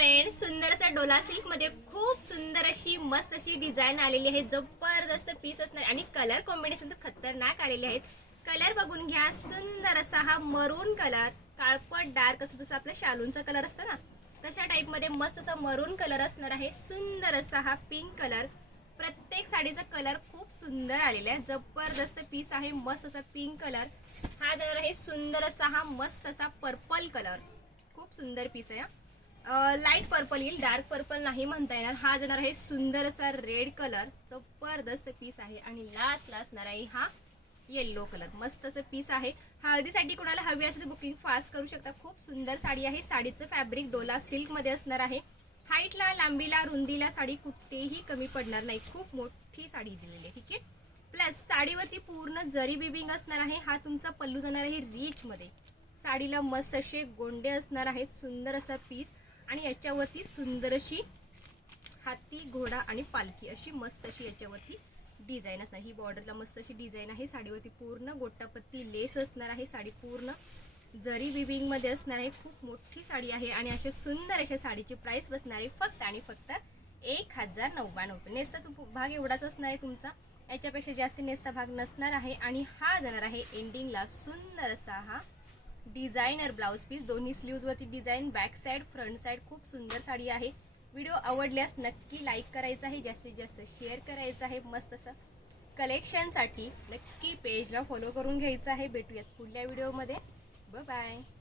Friends, सुंदर असा Dola silk मध्ये खूप सुंदर अशी मस्त अशी डिझाइन आलेली आहे। जबरदस्त पीस असणार आणि कलर कॉम्बिनेशन तर खतरनाक आलेले आहेत। कलर बघून घ्या, सुंदर असा हा मरून कलर, काळपट डार्क असं जसं आपला शालूंचा कलर असतो ना तशा टाइप मध्ये मस्त असा मरून कलर असणार आहे। सुंदर असा हा पिंक कलर, प्रत्येक साडीचा कलर खूप सुंदर आलेला आहे। जबरदस्त पीस आहे, मस्त असा पिंक कलर। हा जर आहे सुंदर असा हा मस्त असा पर्पल कलर, खूप सुंदर पीस आहे। लाईट पर्पल येईल, डार्क पर्पल नाही म्हणता येणार। हा जाणार आहे सुंदर असा रेड कलर, जबरदस्त पीस आहे। आणि लास्ट असणार आहे हा येलो कलर, मस्त असं पीस आहे। हळदीसाठी कोणाला हवी असेल तर बुकिंग फास्ट करू शकता। खूप सुंदर साडी आहे। साडीचं फॅब्रिक डोला सिल्क मध्ये असणार आहे। हाईटला, लांबीला, रुंदीला साडी कुठेही कमी पडणार नाही। खूप मोठी साडी दिलेली आहे, ठीक आहे। प्लस साडीवरती पूर्ण जरी बिबिंग असणार आहे। हा तुमचा पल्लू जाणार आहे रिच मध्ये। साडीला मस्त असे गोंडे असणार आहेत, सुंदर असा पीस। आणि याच्यावरती सुंदर अशी हाती, घोडा आणि पालखी अशी मस्त अशी याच्यावरती डिझाइन असणार। ही बॉर्डरला मस्त अशी डिझाइन आहे। साडीवरती पूर्ण गोटापत्ती लेस असणार आहे। साडी पूर्ण जरी विविंग मध्ये असणार आहे। खूप मोठी साडी आहे आणि अशा सुंदर अशा साडीची प्राइस बसणार आहे फक्त आणि फक्त 1099 नेसता भाग एवढाच असणार आहे तुमचा, याच्यापेक्षा जास्त नेसता भाग नसणार आहे। आणि हा जाणार आहे एंडिंगला सुंदर असा हा डिझायनर ब्लाउज पीस, दोन्ही स्लीव्ज वरती design, back side, front side. खूप सुंदर साडी आहे। व्हिडिओ आवडल्यास नक्की लाईक करायचा आहे, जास्तीत जास्त शेअर करायचं आहे। मस्त असं कलेक्शनसाठी नक्की पेजला फॉलो करून घ्यायचं आहे। भेटूयात पुढल्या व्हिडिओमध्ये, बाय बाय।